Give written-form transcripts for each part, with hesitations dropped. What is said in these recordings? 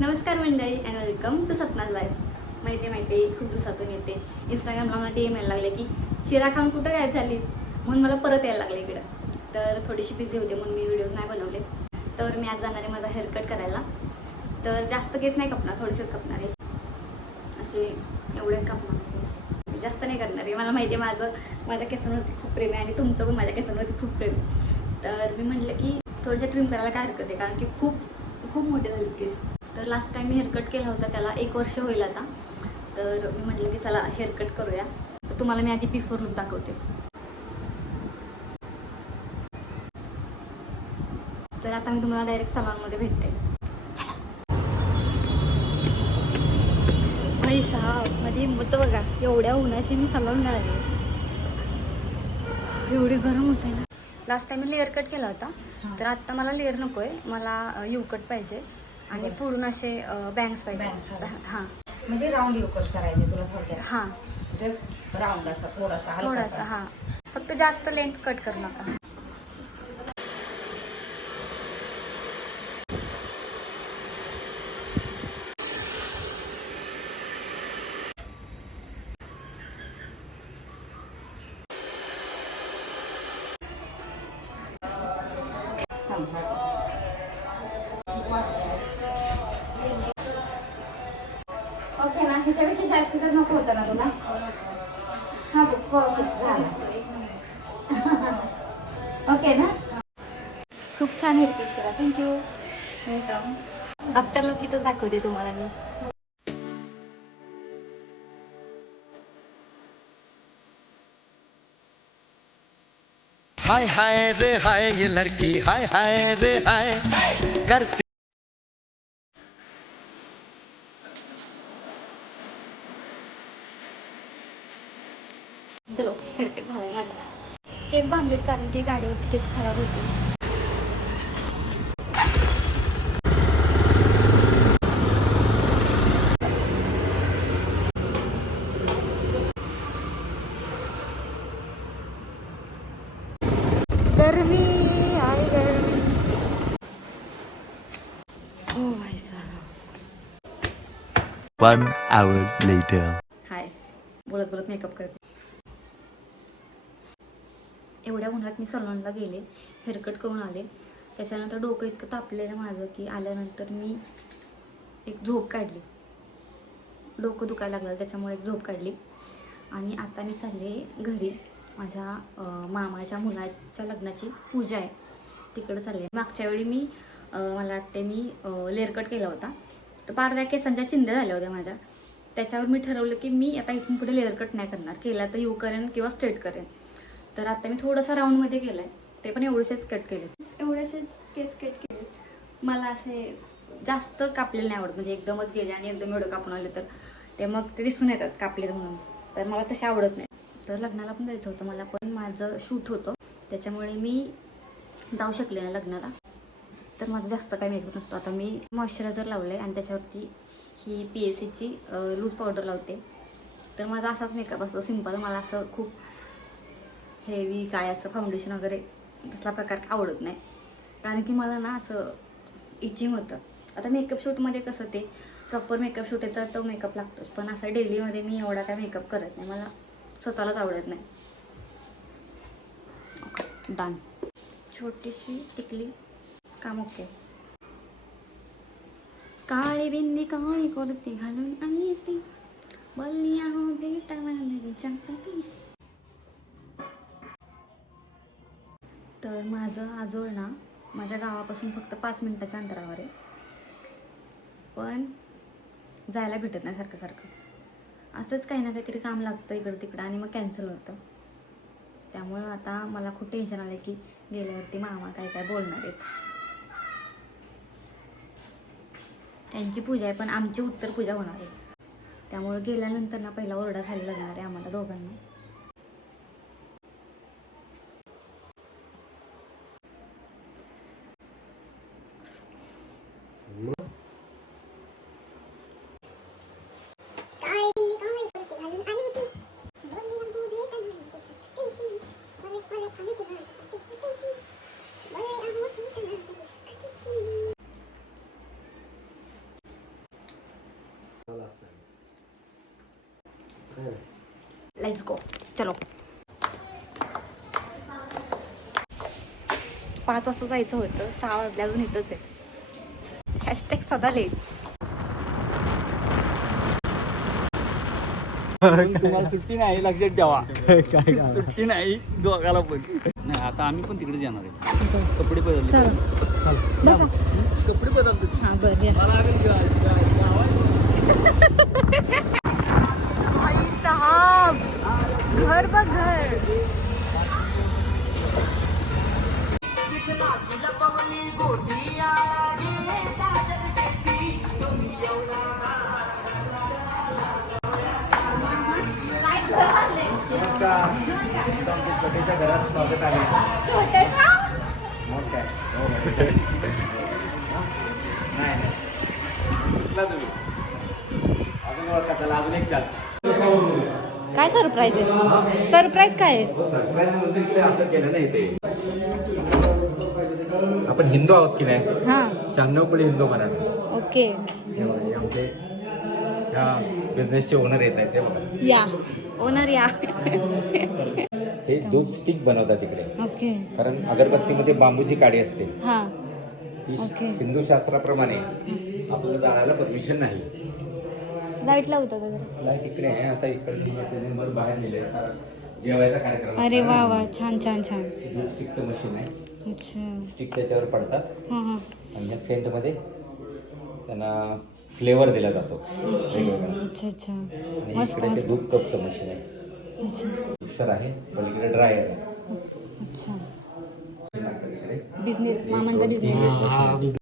नमस्कार मंडळी and welcome to Sapna's life. माहिती आहे खूप दिवसातून येते. इंस्टाग्रामला मला DM यायला लागले की शिरा खाऊन कुठं गायब झालीस, म्हणून मला परत यायला लागले इकडं. तर थोडीशी बिझी होते म्हणून मी व्हिडिओज नाही बनवले. तर मी आज जाणार आहे माझा हेअरकट करायला. तर जास्त केस नाही कापणार, थोडेसेच कापणार आहे. असे एवढे कापणार केस जास्त नाही करणार आहे. मला माहिती आहे माझ्या केसांवरती खूप प्रेम आहे आणि तुमचं पण माझ्या केसांवरती खूप प्रेम आहे. तर मी म्हटलं की थोडंसं ट्रिम करायला काय हरकत आहे, कारण की खूप मोठे झाले केस. तर लास्ट टाइम मी हेअरकट केला होता, त्याला 1 वर्ष होईल आता. तर मी म्हटलं की चला हेअरकट करूया. तर तुम्हाला मी आधी बिफोर लुक दाखवते. तर आता मी तुम्हाला डायरेक्ट सलॉनमध्ये भेटते. भाई साहब, माझी हिंमत बघा, एवढ्या उन्हाची मी सलॉनला आली. एवढी गरम होत आहे ना. लास्ट टाइम मी लेअर कट केला होता, तर आत्ता मला लेअर नको आहे, मला यू कट पाहिजे आणि पुढून असे बँग्स पाहिजे. हां, म्हणजे राऊंड यू कट करायचे तुला थोडक्यात. हां, जस्ट राऊंड असा थोडासा हां. फक्त जास्त लेंथ कट करू नका. ओके ना, ह्याच्यापेक्षा जास्त तर नको होतं ना तुला. हा ओके ना. खूप छान हेअरकट केला, थँक्यू. वेलकम. आफ्टर लुक इथं दाखवते तुम्हाला मी. हाय हाय रे हाय ये लड़की हाय हाय रे हाय करती. चलो हेअरकट घालायला लागला. केस बांधलेत कारण की गाडीवरती केस खराब होते. गर्मी आई गर्मी. ओ भाई साहब. One hour later. हाय, बोलत मेकअप करते. एवढ्या उन्हात मी सलॉनला गेले, हेअरकट करून आले. त्याच्यानंतर डोकं इतकं तापलेलं माझं की आल्यानंतर मी एक झोप काढली. डोकं दुखायला लागलं, त्याच्यामुळे एक झोप काढली आणि आता मी चालले घरी. माझ्या मामाच्या मुलाच्या लग्नाची पूजा आहे, तिकडं चालले. मागच्या वेळी मला वाटते मी लेअर कट केला होता, तर पारद्या केसांच्या चिंध्या झाल्या होत्या माझ्या. त्याच्यावर मी ठरवलं की मी आता इथून पुढे लेअर कट नाही करणार. केला तर यू करेन किंवा स्ट्रेट करेन. तर आता मी थोडंसं राऊंडमध्ये केलं आहे, ते पण एवढेसेच कट केले. एवढेसेच केस कट केले. मला असे जास्त कापलेले नाही आवडत, म्हणजे एकदमच गेले आणि एकदम एवढं कापून आले तर ते मग ते दिसून येतात कापले म्हणून. तर मला तसे आवडत नाही. तर लग्नाला पण जायचं होतं मला, पण माझं शूट होतं त्याच्यामुळे मी जाऊ शकले ना लग्नाला. तर माझं जास्त काही मेकअप नसतो. आता मी मॉइश्चरायझर लावलं आहे आणि त्याच्यावरती ही PACची लूज पावडर लावते. तर माझा असाच मेकअप असतो सिम्पल. मला असं खूप हेवी काय असं फाउंडेशन वगैरे तसला प्रकार आवडत नाही, कारण की मला ना असं इचिंग होतं. आता मेकअप शूटमध्ये कसं ते प्रॉपर मेकअप शूट येतं, तो मेकअप लागतोच, पण असं डेलीमध्ये मी एवढा काय मेकअप करत नाही, मला स्वतःलाच आवडत नाही. Okay done. छोटीशी टिकली, काम ओके. काळी बिंदी काळी कुर्ती घालून आणि ती बलिया भेटा नदीच्या काठी. तर माझं आजोळ ना माझ्या गावापासून फक्त 5 मिनिटाच्या अंतरावर आहे, पण जायला भेटत नाही सारखं. असंच काही ना काहीतरी काम लागतं इकडं तिकडं आणि मग कॅन्सल होतं. त्यामुळं आता मला खूप टेन्शन आलं की गेल्यावरती मामा काय बोलणार आहेत. त्यांची पूजा आहे पण आमची उत्तर पूजा होणार आहे, त्यामुळं गेल्यानंतर ना पहिला ओरडा खायला लागणार आहे आम्हाला दोघांना. Let's go. चलो 5 वाजता जायचं होतं, 6 वाजल्या अजून इथंच आहे. हॅशटॅग सदा लेट. तुम्हाला सुट्टी नाही, लक्षात ठेवा. काय सुट्टी नाही दोघाला पण नाही. आता आम्ही पण तिकडे जाणार आहे. कपडे बदलले. चल बसा. कपडे बदलतो. हां बरं. भाई साहब घर बघ घर. नमस्कार. तुमच्या छोट्याच्या घरात स्वागत आहे. मग काय नाही चुकला तुम्ही. अजून ओळखा, त्याला अजून एक चान्स. काय सरप्राईज आहे? सरप्राईज काय आहे? सरप्राईज म्हणजे इकडे असं केलं नाही ते. आपण हिंदू आहोत की नाही. हां 96 कोळी हिंदू म्हणा. ओके. हे आमचे ह्या बिझनेसचे ओनर येत आहेत ते बघा. या ओनर या. हे धूप स्टिक बनवतात तिकडे. ओके. कारण अगरबत्तीमध्ये बांबूची काडी असते. हां ती ओके. हिंदू शास्त्राप्रमाणे आपल्याला जाण्याला परमिशन नाही. लाईट लावता का जरा? लाईट इकडे आहे. आता इकडे बाहेर नेले जेवायचा कार्यक्रम. अरे वा वा छान छान छान. धूप स्टिकचं मशीन आहे. अच्छा. स्टिक त्याच्यावर पडतात हां हां. आणि या सेंटमध्ये त्यांना फ्लेवर दिला जातो वेगवेगळा. अच्छा अच्छा आणि मस्त इकडे ते मस्त. धूप कपचं मशीन आहे. अच्छा मिक्सर आहे. पलीकडे ड्रायर आहे. अच्छा. इकडे बिझनेस मामांचा बिझनेस.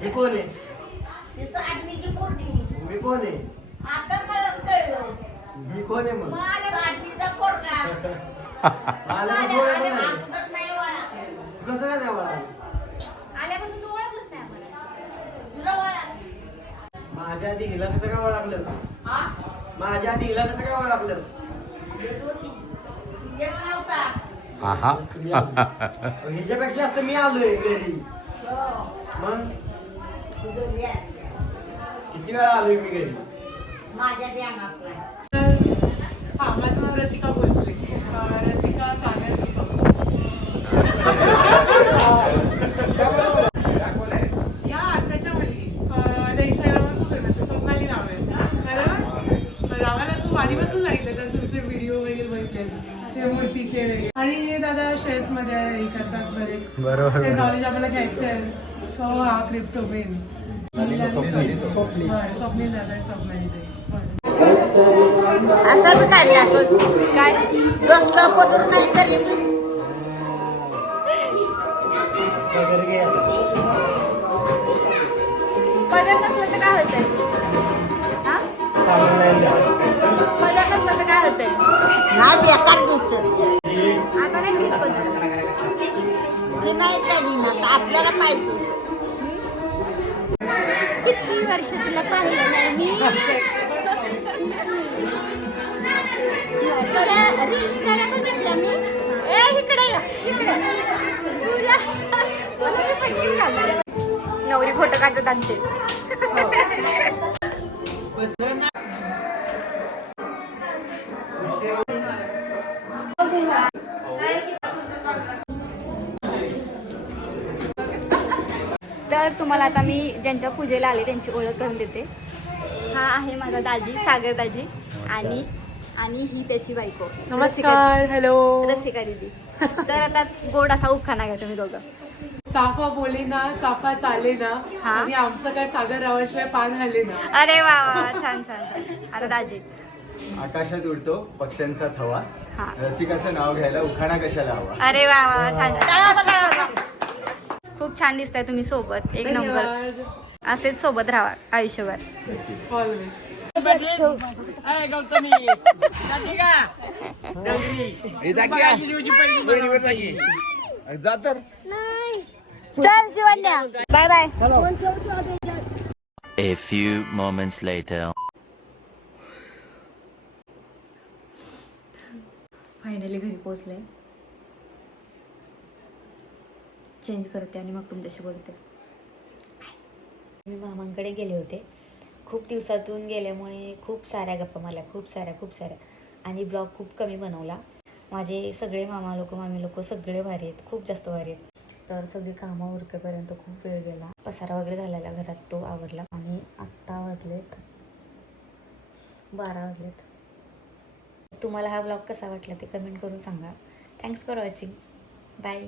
हे कोण आहे? मी कोण आहे? मी कोण आहे मग? कसं काय नाही वळा? माझ्या आधी हिला कसं काय ओळखलं? माझ्या आधी हिला कसं काय ओळखलं? आहा. ह्याच्यापेक्षा जास्त मी आलोय घरी. मग किती वेळा आलोय मी घरी? हा माझं नाव रसिका भोसले. रसिका सागर या आताच्या मुली त्या इंस्टाग्रामवर खूप फेमस आहे. स्वप्नाली नाव आहे. तर गावाला तू आधीपासून सांगितलं तर तुमचे व्हिडिओ वगैरे बघितले ते मूर्तीचे वगैरे. आणि हे दादा शेअर्समध्ये हे करतात बरेच. बरोबर. ते नॉलेज आपल्याला घ्यायचं आहे. हो हा क्रिप्टो पेन स्वप्नील दादा स्वप्नाली ताई. असं मी काढला काय डोसका पदर नाही तरी मी पदर नसलं तर काय होतंय? हा पदर नसलं तर काय होतंय? ना बेकार दिसत आता नाही घेत पदर. ती नाही कधी ना तर आपल्याला पाहिजे. किती वर्ष तुला पाहिलं नाही मी. तुझ्या रील्स जरा बघितल्या मी. इकडे इकडे तुला पटकन झालं. नवरी फोटो काढतात आमचे. तर तुम्हाला आता मी ज्यांच्या पूजेला आले त्यांची ओळख करून देते. हा आहे माझा दाजी सागर दाजी आणि आणि ही त्याची बायको. नमस्कार. हॅलो. रसिका दीदी. तर आता गोड असा उखाणा घ्या तुम्ही दोघं. चाफा बोले ना चाफा चाले ना हा. आणि आमचं काय सागर रावाशिवाय पान हले ना. अरे वा वा छान छान छान. आता दाजी. आकाशात उडतो पक्ष्यांचा थवा. हा. रसिकाचं नाव घ्यायला उखाणा कशाला हवा. अरे वा वा छान छान. टाळ्या वाजवा, टाळ्या वाजवा. खूप छान दिसताय तुम्ही सोबत. एक नंबर. धन्यवाद. असेच सोबत राहा आयुष्यभर. ऑलवेज. जा तर. चल Shivanya bye bye. A few moments later. Finally घरी पोचले. चेंज करते आणि मग तुमच्याशी बोलते. मी मामांकडे गेले होते. खूप दिवसातून गेल्यामुळे खूप साऱ्या गप्पा मारल्या, खूप साऱ्या आणि ब्लॉग खूप कमी बनवला. माझे सगळे मामा लोक मामी लोक सगळे भारी आहेत, खूप जास्त भारी आहेत. तर सगळी कामं उरकेपर्यंत खूप वेळ गेला. पसारा वगैरे झालेला घरात, तो आवरला आणि आत्ता वाजलेत 12 वाजलेत. तुम्हाला हा ब्लॉग कसा वाटला ते कमेंट करून सांगा. Thanks for watching. बाय.